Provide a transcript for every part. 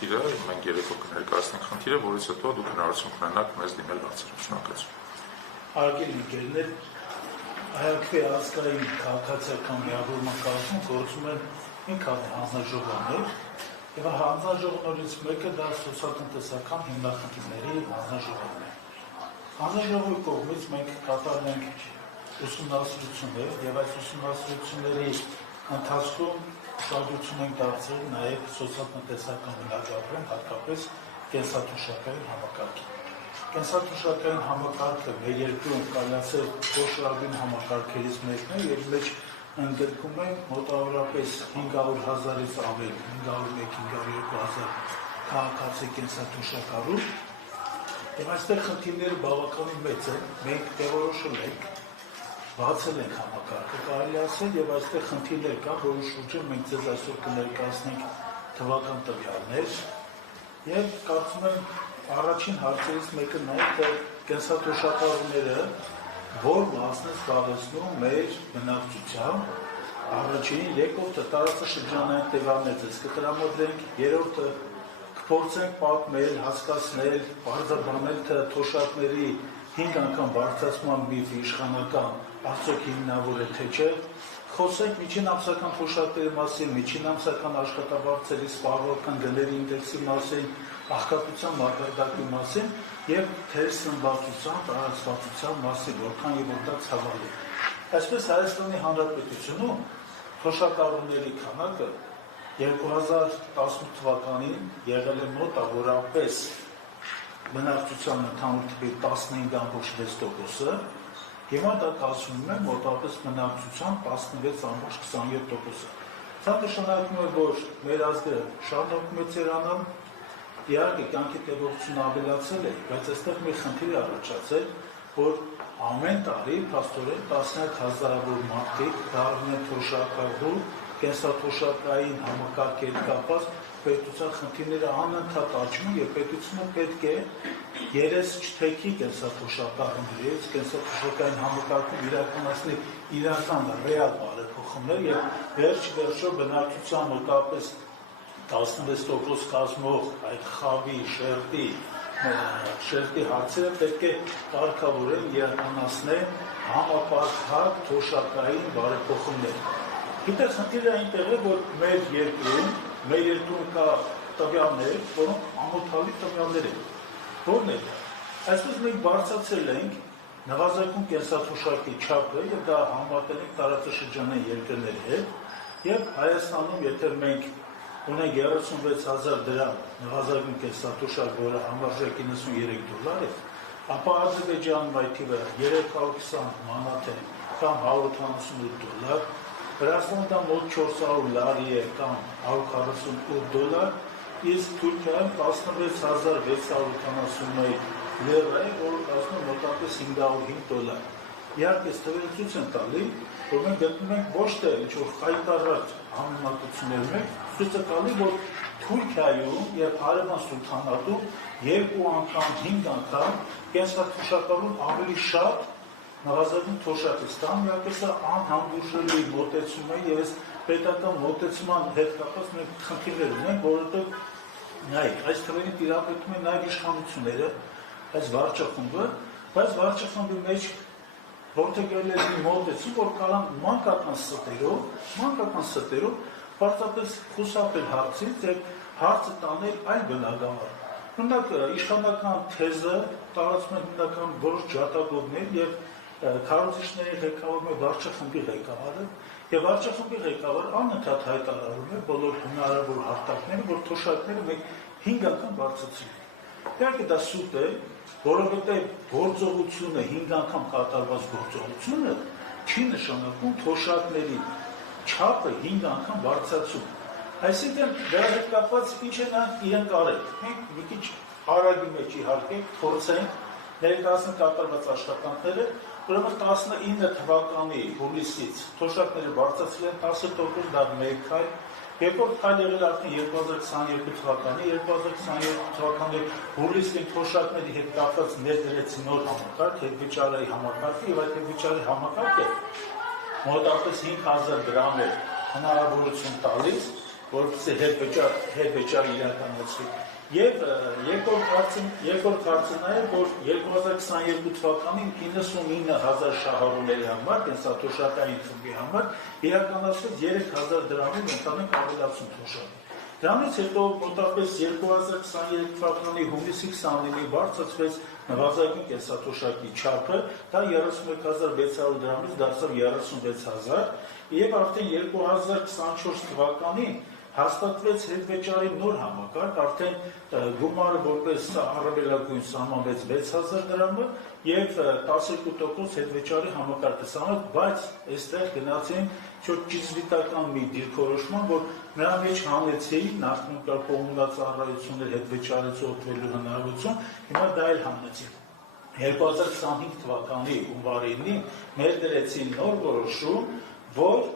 խնդիրը, մենք երեկո կներկայացնենք խնդիրը, որից հետո դուք հնարավորություն կունենաք մեզ դիմել հարցերով։ Շնորհակալություն։ Հարգելի ընկերներ, հայաքվի ազգային քաղաքացիական միավորման կազմում գործում են 5 հանձնաժողովներ, եւ հանձնաժողովներից մեկը դա սոցիալ-տնտեսական հիմնախնդիրների հանձնաժողովն է։ Հանձնաժողովի կողմից մենք կատարում ենք ուսումնասիրություններ եւ այս ուսումնասիրությունների ընթացքում ուշադրություն ենք դարձրել նաեւ սոցիալ-տնտեսական բնագավառին, հատկապես կենսաթոշակային համակարգին։ Կենսաթոշակային համակարգը մեր երկրում կայացել խոշորագույն համակարգերից մեկն է եւ մեջ ընդգրկում է մոտավորապես 500,000-ից ավել, 501-502,000 քաղաքացի կենսաթոշակառու եւ այստեղ խնդիրները բավականին մեծ են, մենք տեղորոշել ենք, բացել ենք համակարգը, կարելի ասել եւ այստեղ խնդիրներ կան, որի շուրջ մենք ձեզ այսօր կներկայացնենք թվական տվյալներ եւ կարծում եմ առաջին հարցերից մեկը նաեւ թե կենսաթոշակառուները որ մասն է զբաղեցնում մեր բնակչության առաջին, երկրորդը տարածաշրջանային տվյալներ ձեզ կտրամադրենք, երրորդը կփորձենք պատմել, հասկացնել, բարձրաբանել թե թոշակների 5 անգամ բարձրացման միֆը իշխանական արդյոք հիմնավոր է թե չէ, խոսենք միջին ամսական թոշակների մասին, միջին ամսական աշխատավարձերի սպառողական գների ինդեքսի մասին, աղքատության մակարդակի մասին եւ թերսնվածության, տարածվածության մասին, որքան եւ որտեղ ցավալի է։ Այսպես Հայաստանի Հանրապետությունում թոշակառուների քանակը 2018 թվականին եղել է մոտավորապես բնակչության ընդհանուր թվի 15.6%-ը, հիմա դա կազմում է մոտավորապես բնակչության 16.27%-ը։ Դա նշանակում է, որ մեր ազգը շարունակում է ծերանալ, իհարկե կյանքի տևողությունը ավելացել է, բայց այստեղ մի խնդիր է առաջացել, որ ամեն տարի փաստորեն 10,000-ավոր մարդիկ դառնում են թոշակառու, կենսաթոշակային համակարգի հետ կապված պետության խնդիրները անընդհատ աճում եւ պետությունը պետք է երես չթեքի կենսաթոշակառուներից, կենսաթոշակային համակարգում իրականացնի իրական ռեալ բարեփոխումներ եւ վերջ-վերջո բնակչության մոտավորապես 16% կազմող այդ խավի, շերտի հարցերը պետք է կարգավորեն, իրականացնեն համապարփակ թոշակային բարեփոխումներ։ Գիտեք, խնդիրը այնտեղ է, որ մեր երկրում կա տվյալներ, որոնք ամոթալի տվյալներ են։ Որն է դա։ Այսպես մենք բարձրացրել ենք նվազագույն կենսաթոշակի չափը եւ դա համատել ենք տարածաշրջանային երկրների հետ եւ Հայաստանում, եթե մենք ունենք 36,000 դրամ նվազագույն կենսաթոշակ, որը համարժեք $93 է, ապա Ադրբեջանում այդ թիվը 320 մանաթ է կամ $188, Վրաստանում դա մոտ 400 լարի է կամ $148, իսկ Թուրքիայում 16,671 լերա է, որը կազմում մոտավորապես $505։ Իհարկե, թվերը ցույց են տալի, որ մենք գտնում ենք ոչ թե ինչ-որ խայտառակ համեմատություններ ունենք, ցույց է տալի, որ Թուրքիայում եւ Հարևան Սուլթանատում 2 անգամ, 5 անգամ կենսաթոշակառուն ավելի շատ նվազագույն թոշակ է ստանում, իհարկե սա անհանդուրժելի մոտեցում է եւ այս պետական մոտեցման հետ կապված մենք խնդիրներ ունենք, որովհետեւ նայեք, այս թվերին տիրապետում են նաեւ իշխանությունները, այս վարչախումբը, բայց վարչախմբի մեջ որդեգրել է մի մոտեցում, որ կարան մանկական ստերով պարզապես խուսափել հարցից եւ հարցը տանել այլ բնագավառ։ Օրինակ, իշխանական թեզը տարածում է հիմնական որոշ ջատագովներ եւ քարոզիչների ղեկավարում է վարչախմբի ղեկավարը եւ վարչախմբի ղեկավարը անընդհատ հայտարարում է բոլոր հնարավոր հարթակները, որ թոշակները մենք 5 անգամ բարձրացրել ենք։ Իհարկե դա սուտ է, որովհետեւ գործողությունը 5 անգամ կատարված գործողությունը չի նշանակում թոշակների չափը 5 անգամ բարձրացում։ Այսինքն դրա հետ կապված ինչ են իրենք արել։ Մենք մի քիչ հարագի մեջ իհարկե փորձենք ներկայացնել կատարված աշխատանքները, ուրեմն 19 թվականի հուլիսից թոշակները բարձրացել են 10%, դա մեկ քայլ, երկրորդ քայլը եղել արդեն 2022 թվականի, 2022 թվականի հուլիսին թոշակների հետ կապված ներդրեցին նոր համակարգ, հետվճարի համակարգը եւ այդ հետվճարի համակարգը մոտավորապես 5,000 դրամ է հնարավորություն տալիս որպեսզի հետվեճարը իրականացվի։ Եվ երկրորդ հարցը նա է, որ 2022 թվականին 99,000 շահառուների համար, կենսաթոշակային խմբի համար իրականացվեց 3,000 դրամի ընդհանուր ավելացում թոշակի։ Դրանից հետո մոտավորապես 2023 թվականի հունիսի 29-ին բարձրացվեց նվազագույն կենսաթոշակի չափը, դա 31,600 դրամից դարձավ 36,000, եւ արդեն 2024 թվականին հաստատվեց հետվեճարի նոր համակարգ, արդեն գումարը որպես առավելագույն սահմանվեց 6,000 դրամը եւ 12% հետվեճարի համակարգը սահմանվեց, բայց այստեղ գնացին ճիզվիտական մի դիրքորոշման, որ նրա մեջ հանեցին նախնական կողմնական ծառայություններ հետվեճարից օգտվելու հնարավորություն, հիմա դա էլ հանեցին։ 2025 թվականի հունվարին մեր դրեցին նոր որոշում, որ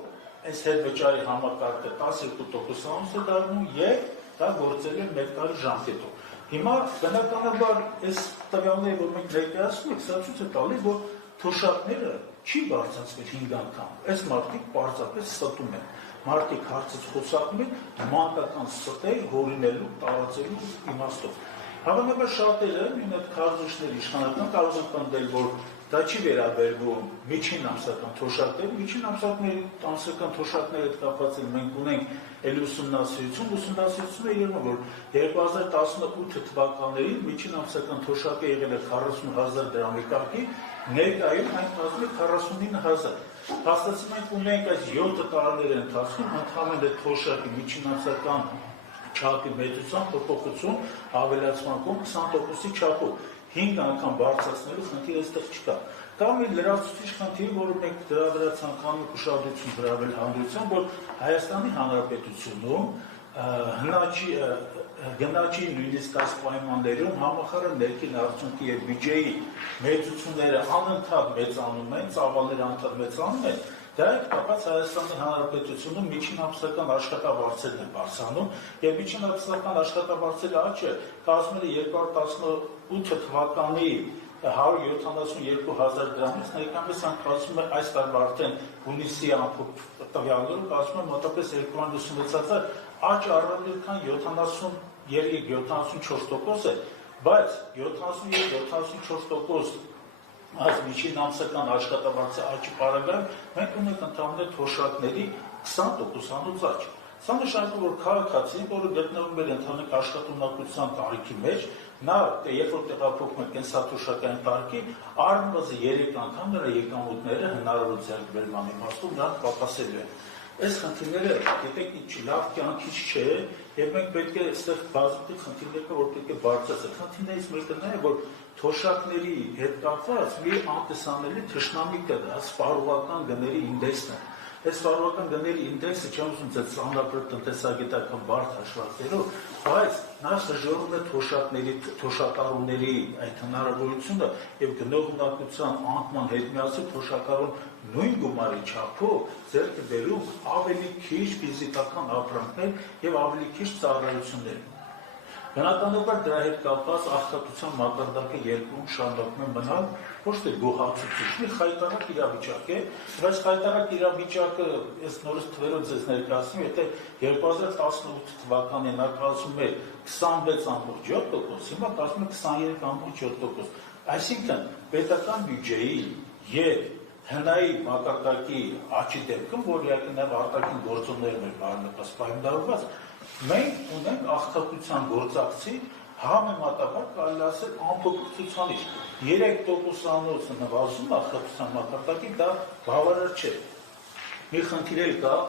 այս հետվեճարի համակարգը 12% է դառնում եւ դա գործել է 1 տարի ժամկետով։ Հիմա բնականաբար այս տվյալները, որ մենք ներկայացնում ենք, սա ցույց է տալիս, որ թոշակները չի բարձրացվել 5 անգամ։ Այս մարդիկ պարզապես ստում են։ Մարդիկ հարցից խոսակում են մանկական ստեր հորինելու, տարածելու իմաստով։ Հավանաբար շատերը նույն այդ քարոզիչների իշխանական կարող են պնդել, որ դա չի վերաբերվում միջին ամսական թոշակներին, միջին ամսական թոշակները հետ կապված մենք ունենք էլ ուսումնասիրությունը եղել, որ 2018 թվականներին միջին ամսական թոշակը եղել է 40,000 դրամի կարգի, ներկայում այն կազմել է 49,000։ Հաստատի մենք ունենք այս 7 տարիների ընթացքում ընդհանուր թոշակի միջին ամսական չափի մեծության փոփոխություն ավելացման կողմ 20%-ի չափով 5 անգամ բարձրացնելու խնդիր այստեղ չկա։ Կա մի լրացուցիչ խնդիր, որը մենք դրա վրա ցանկանում ենք ուշադրություն հրավիրել հանրության, որ Հայաստանի Հանրապետությունում գնաճի նույնիսկ այս պայմաններում համախառն ներքին արդյունքի եւ բյուջեի մեծությունները անընդհատ մեծանում են, ծավալները անընդհատ մեծանում են, դա հետ կապված Հայաստանի Հանրապետությունում միջին ամսական աշխատավարձերն են բարձրանում եւ միջին ամսական աշխատավարձերի աճը կազմել է 2018 թվականի 172,000 դրամից, ներկայումս կազմում է այս տարվա արդեն հունիսի ամփոփ տվյալներով կազմում է մոտավորապես 286,000, աճը առավել քան 73-74% է, բայց 73-74% այս միջին ամսական աշխատավարձի աճի պարագայում մենք ունենք ընդհանուր թոշակների 20%-անոց աճ։ Սա նշանակում է, որ քաղաքացին, որը գտնվում է ընդհանուր աշխատունակության տարիքի մեջ, նա երբ որ տեղափոխվում է կենսաթոշակային տարիքի, առնվազն 3 անգամ նրա եկամուտները հնարավոր ձեռք բերման իմաստով նրանք պակասելու են։ Այս խնդիրները, գիտեք, լավ կյանքից չէ, եւ մենք պետք է այստեղ բազմաթիվ խնդիրներ կա, որ պետք է բարձրացնել։ Խնդիրներից մեկը նա է, որ թոշակների հետ կապված մի անտեսանելի թշնամի կա, դա սպառողական գների ինդեքսն է։ Այս սպառողական գների ինդեքսը չեմ ուզում ձեզ ծանրաբեռ տնտեսագիտական բարդ հաշվարկներով, բայց նա շրջանում է թոշակառուների այդ հնարավորությունը եւ գնողունակության անկման հետ միասին թոշակառուն նույն գումարի չափով ձեռք է բերում ավելի քիչ ֆիզիկական ապրանքներ եւ ավելի քիչ ծառայություններ։ Բնականաբար դրա հետ կապված աղքատության մակարդակը երկրում շարունակում է մնալ ոչ թե գոհացուցիչ, մի խայտարակ իրավիճակ է, բայց խայտարակ իրավիճակը ես նորից թվերով ձեզ ներկայացնում, եթե 2018 թվականին նա կազմում էր 26,7%, հիմա կազմում է 23,7%, այսինքն պետական բյուջեի եւ հնայի մակարդակի աճի դեպքում, որ իհարկե նաև արտաքին գործոններն են բարենպաստ պայմանավորված, մենք ունենք աղքատության գործակցի համեմատաբար կարելի ասել ամփոփ ցուցանիշ 3%-անոց նվազում աղքատության մակարդակի դա բավարար չէ։ Մի խնդիր էլ կա